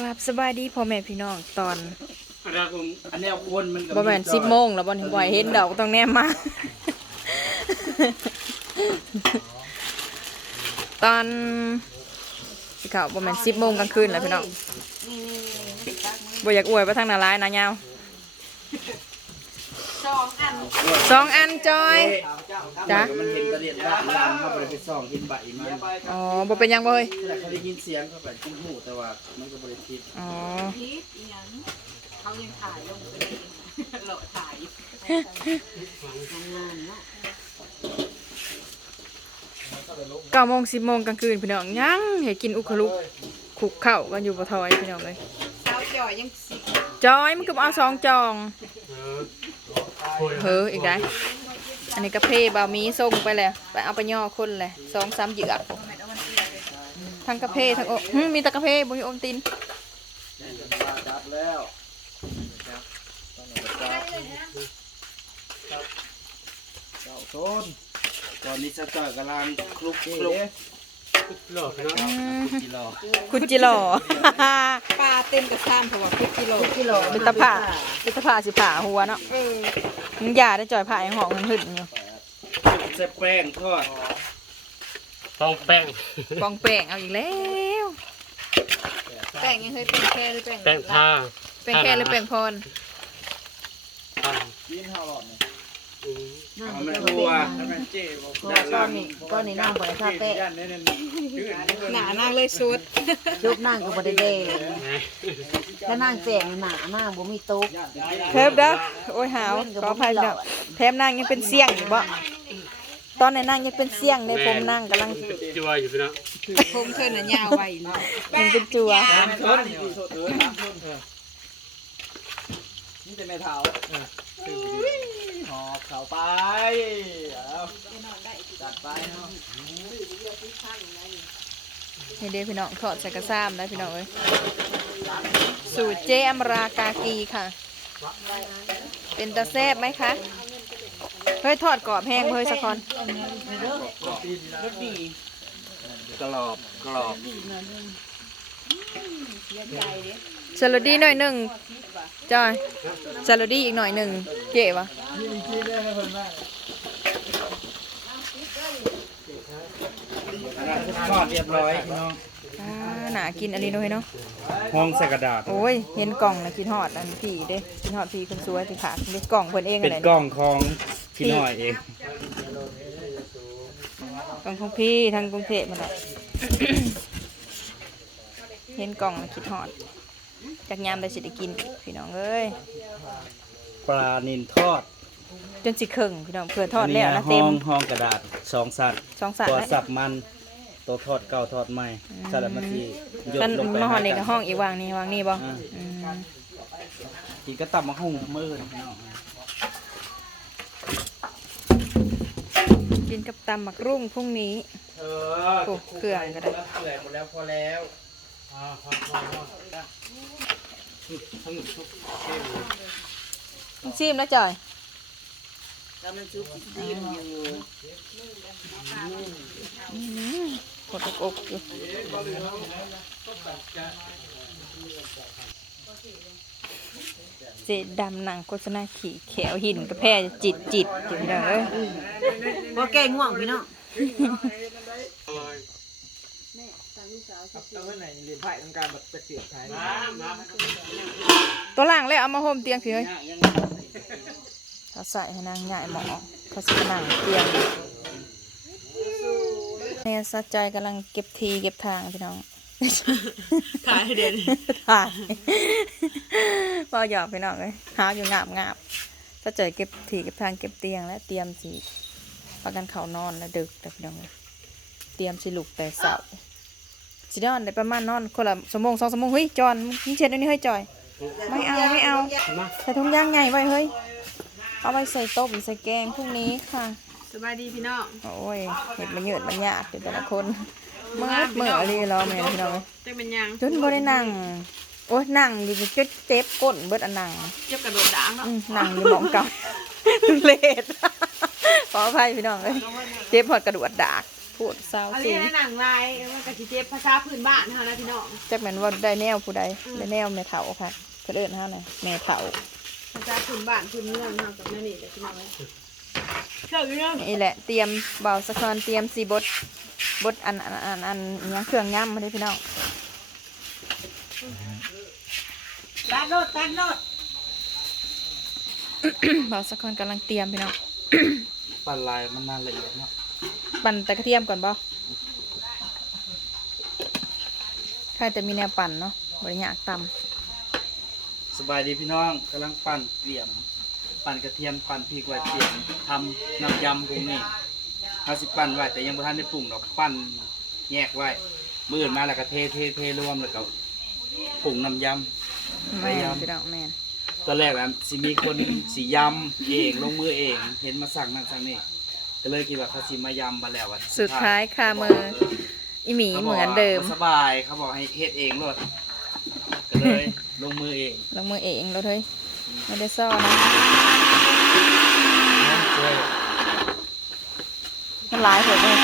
กลับสบายดีพ่อแม่พี่น้องตอนอันนี้ผมอันนี้คนมันก็บ่แม่นสิบโมงแล้วบ่ถึงบ่ให้เห็นดอกต้องแนมมา ตอนสิเข้าบ่แม่นสิบโมงกลางคืนแล้วพี่น้องบ่อยากอวยไปทางหน้าร้ายนะยา วสองอันจอยจ๊ะมันเห็นประเด็นว่าลามเข้าไปไปส่องเห็นใบมันอ๋อบ่เป็นหยังบ่เฮ้ยแต่เขาได้ยินเสียงเข้าไปจิ้งหูแต่ว่ามันก็บริทิศอ๋อพีทอีหยังเขายังถ่ายลงไปเลยโหลดถ่ายงานเนาะเก้าโมงสิบโมงกลางคืนพี่น้องยังให้กินอุคลุกคุกเข้าวกันอยู่บ่ทอยพี่น้องเลยสาวจอยยังสิ จอยมันก็บ่เอาสองจอง เฮ้ออีกได้อันนี้กาแฟบาวมีส่งไปเลยไปเอาไปย่อคนเลยสองสามเหยือกทั้งกาแฟทั้งโอหึมีแต่กาแฟบ่มีโอมตินจับแล้วเจ้าต้นตอนนี้จะจ่อยกำลังคลุกคลุกอืมกิโลคุณจิหล่อปลาเต็มกระซามเพราะว่าคุกกิโลกิโลเป็นตะผ่าเป็นตะผ่าสิผ่าหัวเนาะ มึงอย่าได้จ่อยผ่าอย่างหองมันหึดอยู่ใส่แป้งทอดต้องแป้ง ปองแป้งเอาอีกแล้ว แป้งยังเคยเป็นแค่หรือแป้งแป้งทาแป้งแค่หรือแป้งพรทากินข้าวหลอดเนี่ยอืมเอามันทั่วด้านล่างก้อนนี้นั่งบริษัทเตะหนานางเลยสุดชุบนั่งกับบริเด ถ้านั่งแจงหนานั่งบ่มีโต๊ะเทปเด้อโอ้ยหาวขออภัยเด้อแถมนางยังเป็นเสี่ยงอยู่บ่ตอนในนางยังเป็นเสี่ยงในผมนางกำลังจัวอยู่พี่น้องผมเธอน่ะยาวไว้เลยยังเป็นจัวต้นอยู่โซเออน้ำต้นเถอะนี่แต่แม่เท้าหอบเข่าไปเอาจัดไปเนาะให้เด้พี่น้องทอดใส่กระซ้ำได้พี่น้องเอ้ย สูตรเจอมรากากีค่ะ เป็นตาแซบไหมคะ เฮ้ยทอดกรอบแห้งเฮ้ยสักคนกรอบกรอบสลัดดีหน่อยหนึ่งจอยสลัดดีอีกหน่อยหนึ่งเก๋ปะอันนั้นทอดเรียบร้อยพี่น้องอ่าหนากินอะไรด้วยเนาะ ห้องใส่กระดาษ โอ้ย เห็นกล่องนะกินฮอดอันผีเด้กินฮอดผีคนสวยที่ขาดเด็กกล่องเพิ่นเองเป็อะนไรกล้องของพี่น้อยเอง กล่องของพี่ทางกรุงเทพมาแล้วเห็นกล่องนะคิดฮอดจากยามได้สิได้กินอีกพี่น้องเอ้ย ปลานินทอดจนสิครึ่งพี่น้องเพื่อทอดแล้วนะห้เต็อมงห้องกระดาษสองสัตว์สองสัตตัวว์นะสับมัน ตัวทอดเก่าทอดใหม่สัตว์ละมันทียกันลงไปมาหอดนี่หากับห้องอีกวางนี่วางนี่บ่อ่าอืมกินก็ตับมาห้องมืดพี่น้องกินกับตำหมักรุ่งพรุ่งนี้เอโอ้เครื่องก็ได้เปื่อยหมดแล้วพอแล้วซิมแล้วจ่อยกำลังชุบซีมอยู่ กดอกอยู่เจดำหนังโฆษณาขี่แขวหินกระแพร่จิตจิตอยู่พี่น้องเอ้ยบ่แก้ง่วงพี่น้องตัวหลังเลยเอามาโฮมเตียงพี่เฮ้ยเขาใส่ให้นางง่ายหมอเขาสิมานั่งเตียง แม่สัจใจกำลังเก็บทีเก็บทางพี่น้องถ่ายเด่นถ่ายพอหยอกพี่น้องเลยหาอยู่งาบงาบสัจใจเก็บทีเก็บทางเก็บเตียงและเตรียมสีประกันเขานอนแล้วดึกแต่พี่น้องเลยเตรียมสิลุกแต่เสาร์สินอนได้ประมาณนอนคนละชั่วโมงสองชั่วโมงเฮ้ยจอนมึงเช็ดอันนี้เฮ้ยจอย ไม่เอาไม่เอาใส่ถุงย่างใหญ่ไว้เฮ้ยเอาไว้ใส่ต้มใส่แกงพรุ่งนี้ค่ะ สบายดีพี่น้องโอ้ยเห็ดมันเหยืดมันหยาดอยู่แต่ละคนเมื่อเมื่ออะไรรอแม่พี่น้องจะเป็นยังจนบ่ได้นั่งโอ้ยนั่งอยู่จนเจ็บก้นเบิดอันนั่งเจ็บกระโดดด่างเนาะอืมนั่งอยู่หมองเก่าเลดขออภัยพี่น้องเลยเจ็บหอดกระดูกดากพูดสาวอันสีนี้หนังลายมันก็สิเจ็บภาษาพื้นบ้านเฮานะพี่น้องจักแม่นว่าได้แนวผู้ใดได้แนวแม่เฒ่าค่ะเพิ่นเอิ้นเฮาน่ะแม่เฒ่าภาษาพื้นบ้านพื้นเมืองเฮากับนั่นนี่แหละพี่น้องเอ้ยเจ้าอยู่เนี่แหละเตรียมเบาสะคอนเตรียมสีบดบดอันอันอันอันอิหยังเครื่องย่ำมาได้พี่น้องตัดโลดตัดโลดเบาสะคอนกำลังเตรียมพี่น้องปั่นลายมันน่าละเอียดเนาะปั่นแต่กระเทียมก่อนบ่ใครจะมีแนวปั่นเนาะบริยากตำสบายดีพี่น้องกำลังปั่นเตรียม ปั่นกระเทียมปั่นพริกไว้เตรียมทำน้ำยำพวกนี้เฮาสิปั่นไว้แต่ยังบ่ทันได้ปรุงดอกปั่นแยกไว้มื้ออื่นมาแล้วก็เทเทเทรวมแล้วก็ปรุงน้ำยำำแม่นพี่น้องแม่นตอนแรกนะสิมีคนสียำเองลงมือเอง เห็นมาสั่งนั่นสั่งนี่ก็เลยคิดว่าเขาสิมายำมาแล้วอะสุดท้ายคามืออีหมีขาเหบกมือนว่าเดิมสบายเขาบอกให้เฮ็ดเองรถก็เลยลงมือเอง ลงมือเองเราเฮ้ยไม่ได้ซ่อนนะ ช่วยมันหลายผลเลย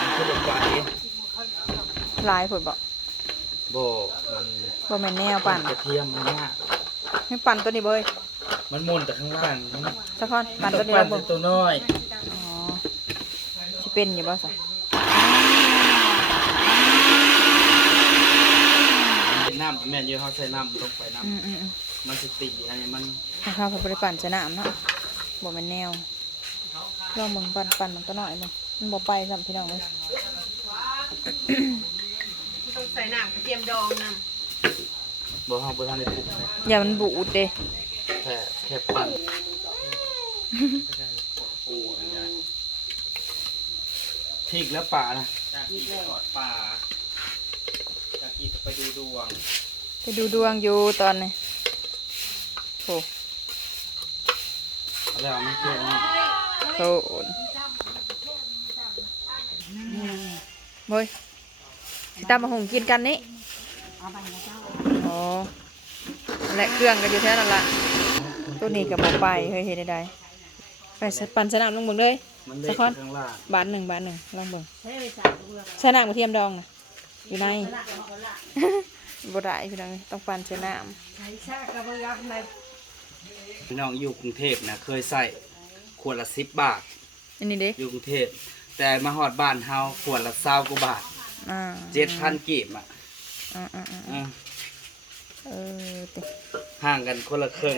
มันคือแบบว่าเอ๊ะหลายผลบ่โบมันบ่แม่นแนวปั่นกระเทียมมันยากให้ปั่นตัวนี้เบยมันมุนแต่ข้างล่างมันสะคอนปั่นตัวนี้ปั่แล้นวเบิ่แต่งตัวน้อยอ๋อสิเป็นอยู่บ่สะเป็นน้ำแม่นเยอะเขาใส่น้ำลงไปน้อืมอืมอืมำ มันสิตีอันนี้มันข้าวเขาบริปั่นสนามเนาะบ่แมันแนวลองมึงปั่นปั่นมันตัวหน่อยมึงมันบ่ไปสัมพี่น้องเลยต้องใส่น้ำกระเทียมดองนำบ่เฮาบ่ทันได้ปรุงเลยอย่ามันบูดเด้แค่แค่ปั่นพริกแล้วป่านะจากกีทอดป่าจากกีจะไปดูดวง ไปดูดวงอยู่ตอนนี้ โหเอาแล้วไม่เกี่ยวนี่โหเฮ้ยสิตามมาหุงกินกันนี่อ๋อและเครื่องก็อยู่แค่นั้นละตัวนี้ก็บ่ไปเฮ้ยเฮ็ดได้ใดไปใส่ปั่นสนามลงเบิ่งเลยมันเล็กสะคอนข้างล่างบาทหนึ่งบาทหนึ่งลองเบิ่งใช้ไปใส่เบื่อใช้น้ำกระเทียมดองนะอยู่ในบ่ได้พี่น้องต้องปั่นใช้น้ใช้ชากระเบือใน พี่น้องอยู่กรุงเทพนะเคยใส่ขวดละสิบบาทำอันนี้เด้อยู่กรุงเทพแต่มาหอดบ้านเฮาขวดละเศร้ากว่าบาทอ่าเจ็ดพันกีบอะอ่าอ่าอ่าอะเออติห่างกันคนละครึ่ง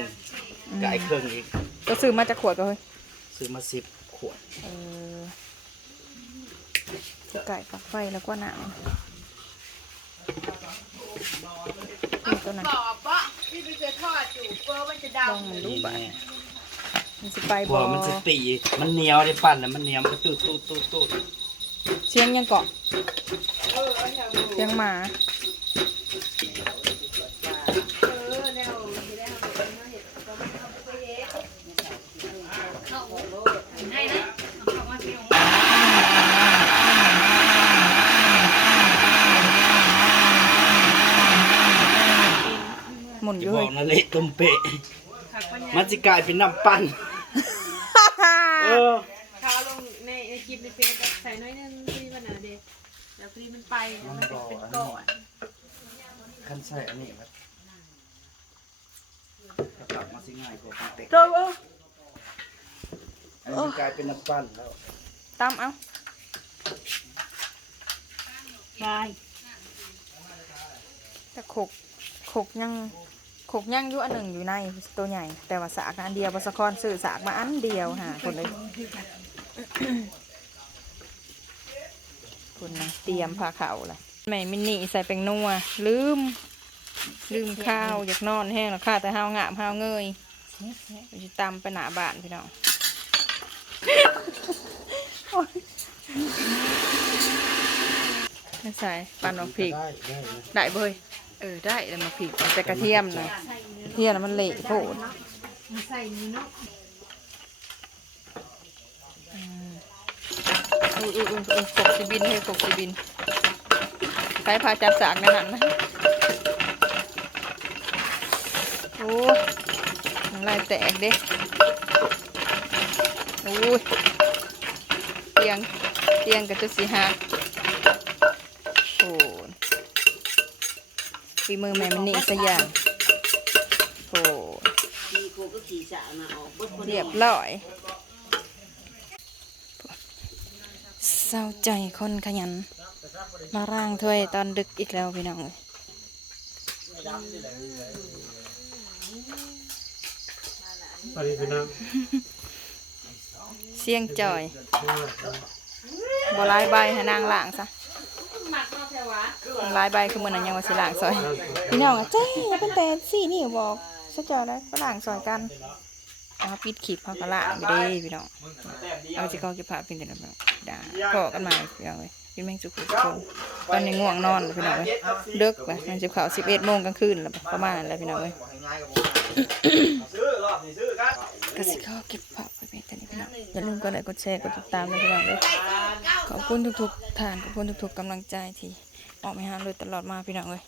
กับไอ้ครึ่งอีกก็ซื้อมาจากขวดก็เฮ้ยซื้อมาสิบขวดเออที่ไก่ปักไฟแล้วก็น้ำนี่ตัวนั้นกรอบปะ ที่ไปเจอทอดอยู่เปอร์มันจะดลองมันดูนี่บ่าแม่มันสิไปพบ่อมันจะตีมันเหนียวได้ปั่นแล้วมันเหนียวมันก็ตูดตูดตูดตูดเชียงยังเกาะเชียงหมาำเออแนวที่ได้ทำเป็นเห็ดก็ไม่เอาไปเย็ดให้นะเอามาที่ ห มุนอจะยู่บเฮ้อยกนะเละตุ่มเปะผักปัญญามันจะกลายเป็นน้ำปั้นเออข้าวลงในในคลิปในเฟซใส่น้อยนึงที่มันน่ะเด็แล้วพอดีมันไปแล้วมันเป็นก้อนขั้นใส่อันนี้ครับกระตับมาสิง่ายกว่าของเต็กเจ้าเอ้ยอันนี้กลายเป็นน้ำปั้นแล้วตามเอาใช่แต่ขกขกยัง ขกยังอยู่อันหนึ่งอยู่ในตัวใหญ่ แต่ว่าสากอันเดียวบสะคอนซื้อสากมาอันเดียวหาคนเลยคนนะเตรียมผ้าขาวเลยแม่มินนี่ใส่เป็นนัวลืม ลืมข้าวอยากนอนแห้งแล้วค่ะแต่ห้าวงามห้าวเงยไปสิตำไปหนาบ้านพี่น้องโอ๊ยไม่ใส่ปั่นออกพริกได้ได้นะได้เบย เออได้แต่มาพริกแต่กระเทียมนะเทียมแล้วมันเละโผดมาใส่นี่เนาะอืมอุ้ยอุ้ยอุ้ยอุ้ยกบสิบินเฮ้ยกบสิบินใครพาจับสากในนั้นนะโอ้น้ำลายแตกเด้อ้ยเตียงเตียงกับจุดสีหักโอ้ย ฝีมือแม่มันนี่สักอย่างโอ้ยขี่โคก็ขี่สาวนะออกเบิดคนเรียบร้อยเศร้าใจคนขยัน มาร่างถ้วยตอนดึกอีกแล้วพี่น้องเลยสวัสดีพี่น้องเสียงจ่อยบหลายใบให้นางล่างซะ หลายใบคือมันนั้นยังว่าสิล่างซอย พี่น้องอะเจ้อย่าเป็นแต่สี่นี่บอกสะจอยแล้วก็ล่างซอยกันเอาปิดขีดพอกระล่างไปเด้พี่น้องเอาสิเขาเก็บผ้าเป็นเดือนแล้วด่าพอกันใหม่พี่น้องเลยพี่แม่งสุขุทุกคนตอนนี้ง่วงนอนแล้วพี่น้องเลยเดึกไปมันจะเข้าสิบเอ็ดโมงกลางคืนแล้วประมาณนั้นแหละพี่น้องเลยซื้อรอบนี้ซื้อกันก็สิเขาเก็บผ้าไปเป็นแต่นี้พี่น้องอย่าลืมกดไลค์กดแชร์กดติดตามเลยพี่น้องเลยขอบคุณทุกๆทานขอบคุณทุกๆกำลังใจที่ ออกมาหาเลยตลอดมาพี่น้องเลย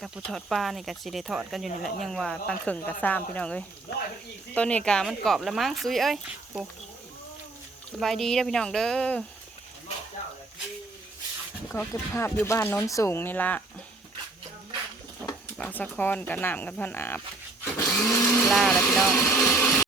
กับผู้ทอดปลานี่ก็สิได้ทอดกันอยู่นี่แหละยังว่าตั้งครึ่งกับซ้ำพี่น้องเอ้ยตัวนี้กามันกรอบแล้วมั้งซุยเอ้ยโอ้สบายดีเด้อพี่น้องเด้อขอเก็บภาพอยู่บ้านโน้นสูงนี่ละบางสะคอนกับน้ำกันพันอาบลาแล้วพี่น้อง